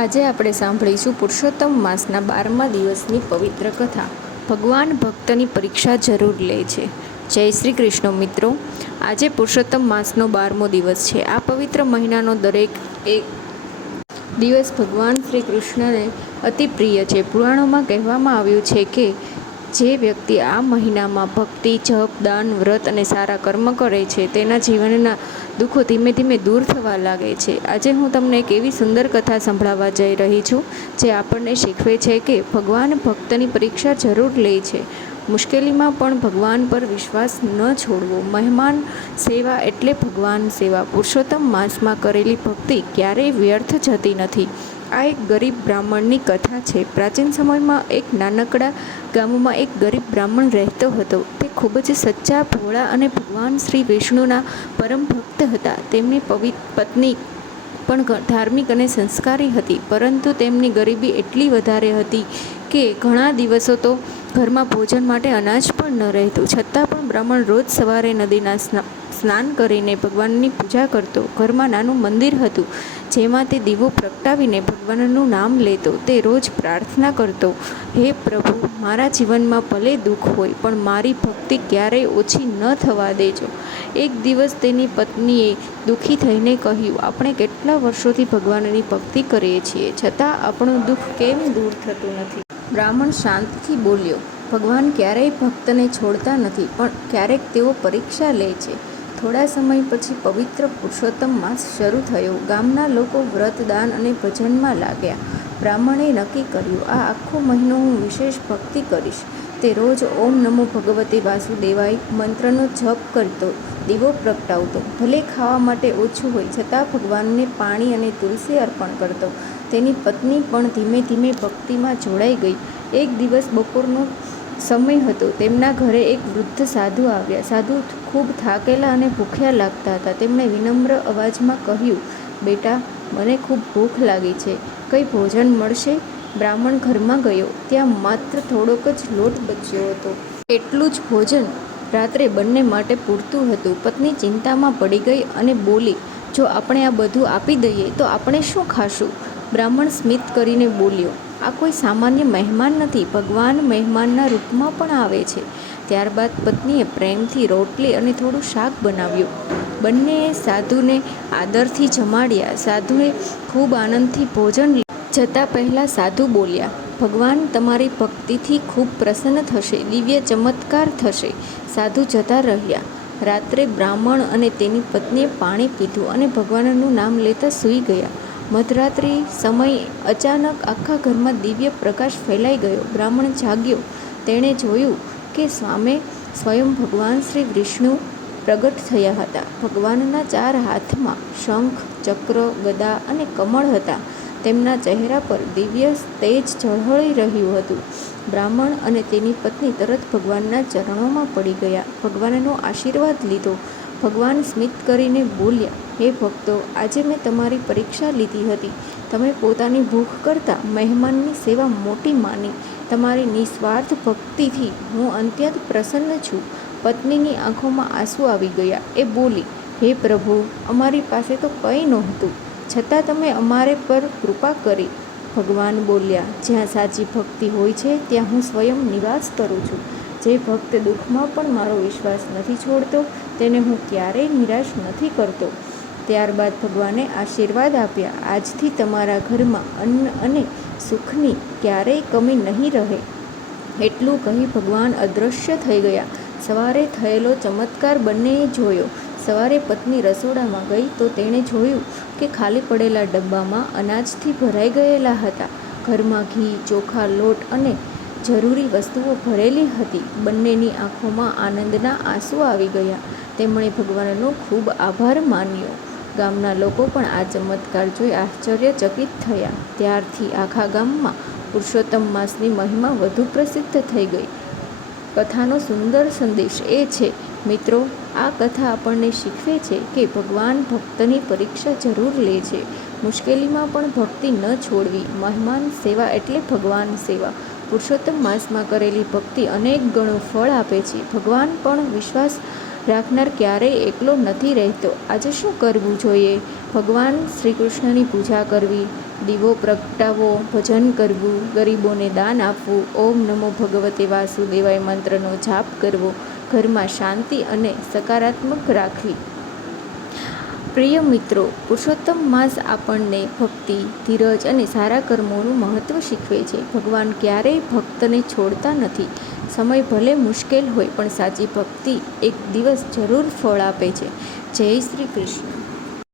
આજે આપણે સાંભળીશું પુરુષોત્તમ માસના 12મા દિવસની પવિત્ર કથા. ભગવાન ભક્તની પરીક્ષા જરૂર લે છે. જય શ્રી કૃષ્ણ મિત્રો. આજે પુરુષોત્તમ માસનો 12મો દિવસ છે. આ પવિત્ર મહિનાનો દરેક એક દિવસ ભગવાન શ્રી કૃષ્ણને અતિ પ્રિય છે. પુરાણોમાં કહેવામાં આવ્યું છે કે જે વ્યક્તિ આ મહિનામાં ભક્તિ, જપ, દાન, વ્રત અને સારા કર્મ કરે છે તેના જીવનના દુઃખો ધીમે ધીમે દૂર થવા લાગે છે. આજે હું તમને એક એવી સુંદર કથા સંભળાવવા જઈ રહી છું જે આપણને શીખવે છે કે ભગવાન ભક્તની પરીક્ષા જરૂર લે છે. મુશ્કેલીમાં પણ ભગવાન પર વિશ્વાસ ન છોડવો. મહેમાન સેવા એટલે ભગવાન સેવા. પુરુષોત્તમ માસમાં કરેલી ભક્તિ ક્યારેય વ્યર્થ જતી નથી. આ એક ગરીબ બ્રાહ્મણની કથા છે. પ્રાચીન સમયમાં એક નાનકડા ગામમાં એક ગરીબ બ્રાહ્મણ રહેતો હતો. તે ખૂબ જ સચ્ચા, ભોળા અને ભગવાન શ્રી વિષ્ણુના પરમ ભક્ત હતા. તેમની પત્ની પણ ધાર્મિક અને સંસ્કારી હતી, પરંતુ તેમની ગરીબી એટલી વધારે હતી કે ઘણા દિવસો તો ઘરમાં ભોજન માટે અનાજ પણ ન રહેતું. છતાં પણ બ્રાહ્મણ રોજ સવારે નદીના સ્નાન કરીને ભગવાનની પૂજા કરતો. ઘરમાં નાનું મંદિર હતું જેમાં તે દીવો પ્રગટાવીને ભગવાનનું નામ લેતો. તે રોજ પ્રાર્થના કરતો, હે પ્રભુ, મારા જીવનમાં ભલે દુઃખ હોય પણ મારી ભક્તિ ક્યારેય ઓછી ન થવા દેજો. એક દિવસ તેની પત્નીએ દુઃખી થઈને કહ્યું, આપણે કેટલા વર્ષોથી ભગવાનની ભક્તિ કરીએ છીએ, છતાં આપણું દુઃખ કેમ દૂર થતું નથી? બ્રાહ્મણ શાંતિથી બોલ્યો, ભગવાન ક્યારેય ભક્તને છોડતા નથી, પણ ક્યારેક તેઓ પરીક્ષા લે છે. થોડા સમય પછી પવિત્ર પુરુષોત્તમ માસ શરૂ થયો. ગામના લોકો વ્રત, દાન અને ભજનમાં લાગ્યા. બ્રાહ્મણે નક્કી કર્યું, આ આખો મહિનો હું વિશેષ ભક્તિ કરીશ. તે રોજ ઓમ નમો ભગવતે વાસુદેવાય મંત્રનો જપ કરતો, દીવો પ્રગટાવતો. ભલે ખાવા માટે ઓછું હોય છતાં ભગવાનને પાણી અને તુલસી અર્પણ કરતો. તેની પત્ની પણ ધીમે ધીમે ભક્તિમાં જોડાઈ ગઈ. એક દિવસ બપોરનો સમય હતો. તેમના ઘરે એક વૃદ્ધ સાધુ આવ્યા. સાધુ ખૂબ થાકેલા અને ભૂખ્યા લાગતા હતા. તેમણે વિનમ્ર અવાજમાં કહ્યું, બેટા, મને ખૂબ ભૂખ લાગી છે, કંઈ ભોજન મળશે? બ્રાહ્મણ ઘરમાં ગયો. ત્યાં માત્ર થોડોક જ લોટ બચ્યો હતો. એટલું જ ભોજન રાત્રે બંને માટે પૂરતું હતું. પત્ની ચિંતામાં પડી ગઈ અને બોલી, જો આપણે આ બધું આપી દઈએ તો આપણે શું ખાશું? બ્રાહ્મણ સ્મિત કરીને બોલ્યો, આ કોઈ સામાન્ય મહેમાન નથી, ભગવાન મહેમાનના રૂપમાં પણ આવે છે. ત્યારબાદ પત્નીએ પ્રેમથી રોટલી અને થોડું શાક બનાવ્યું. બંનેએ સાધુને આદરથી જમાડ્યા. સાધુએ ખૂબ આનંદથી ભોજન જતા પહેલાં સાધુ બોલ્યા, ભગવાન તમારી ભક્તિથી ખૂબ પ્રસન્ન થશે, દિવ્ય ચમત્કાર થશે. સાધુ જતા રહ્યા. રાત્રે બ્રાહ્મણ અને તેની પત્નીએ પાણી પીધું અને ભગવાનનું નામ લેતા સૂઈ ગયા. મધરાત્રિ સમયે અચાનક આખા ઘરમાં દિવ્ય પ્રકાશ ફેલાઈ ગયો. બ્રાહ્મણ જાગ્યો. તેણે જોયું કે સામે સ્વયં ભગવાન શ્રી વિષ્ણુ પ્રગટ થયા હતા. ભગવાનના 4 હાથમાં શંખ, ચક્ર, ગદા અને કમળ હતા. તેમના ચહેરા પર દિવ્ય તેજ ઝળહળી રહ્યું હતું. બ્રાહ્મણ અને તેની પત્ની તરત ભગવાનના ચરણોમાં પડી ગયા. ભગવાનનો આશીર્વાદ લીધો. ભગવાન સ્મિત કરીને બોલ્યા, હે ભક્તો, આજે મેં તમારી પરીક્ષા લીધી હતી. તમે પોતાની ભૂખ કરતાં મહેમાનની સેવા મોટી માની. તમારી નિસ્વાર્થ ભક્તિથી હું અત્યંત પ્રસન્ન છું. પત્નીની આંખોમાં આંસુ આવી ગયા. એ બોલી, હે પ્રભુ, અમારી પાસે તો કંઈ નહોતું, છતાં તમે અમારે પર કૃપા કરી. ભગવાન બોલ્યા, જ્યાં સાચી ભક્તિ હોય છે ત્યાં હું સ્વયં નિવાસ કરું છું. જે ભક્ત દુઃખમાં પણ મારો વિશ્વાસ નથી છોડતો તેને હું ક્યારેય નિરાશ નથી કરતો. ત્યારબાદ ભગવાને આશીર્વાદ આપ્યા, આજથી તમારા ઘરમાં અન્ન અને સુખની ક્યારેય કમી નહીં રહે. એટલું કહી ભગવાન અદૃશ્ય થઈ ગયા. સવારે થયેલો ચમત્કાર બંનેએ જોયો. સવારે પત્ની રસોડામાં ગઈ તો તેણે જોયું કે ખાલી પડેલા ડબ્બામાં અનાજથી ભરાઈ ગયેલા હતા. ઘરમાં ઘી, ચોખા, લોટ અને જરૂરી વસ્તુઓ ભરેલી હતી. બંનેની આંખોમાં આનંદના આંસુ આવી ગયા. તેમણે ભગવાનનો ખૂબ આભાર માન્યો. ગામના લોકો પણ આ ચમત્કાર જોઈ આશ્ચર્યચકિત થયા. ત્યારથી આખા ગામમાં પુરુષોત્તમ માસની મહિમા વધુ પ્રસિદ્ધ થઈ ગઈ. કથાનો સુંદર સંદેશ એ છે, મિત્રો, આ કથા આપણને શીખવે છે કે ભગવાન ભક્તની પરીક્ષા જરૂર લે છે. મુશ્કેલીમાં પણ ભક્તિ ન છોડવી. મહેમાન સેવા એટલે ભગવાન સેવા. પુરુષોત્તમ માસમાં કરેલી ભક્તિ અનેક ગણું ફળ આપે છે. ભગવાન પણ વિશ્વાસ રાખનાર ક્યારેય એકલો નથી રહેતો. આજે શું કરવું જોઈએ? ભગવાન શ્રી કૃષ્ણની પૂજા કરવી, દીવો પ્રગટાવવો, ભજન કરવું, ગરીબોને દાન આપવું, ઓમ નમો ભગવતે વાસુદેવાય મંત્રનો જાપ કરવો, ઘરમાં શાંતિ અને સકારાત્મક રાખવી. પ્રિય મિત્રો, પુરુષોત્તમ માસ આપણને ભક્તિ, ધીરજ અને સારા કર્મોનું મહત્ત્વ શીખવે છે. ભગવાન ક્યારેય ભક્તને છોડતા નથી. સમય ભલે મુશ્કેલ હોય પણ સાચી ભક્તિ એક દિવસ જરૂર ફળ આપે છે. જય શ્રી કૃષ્ણ.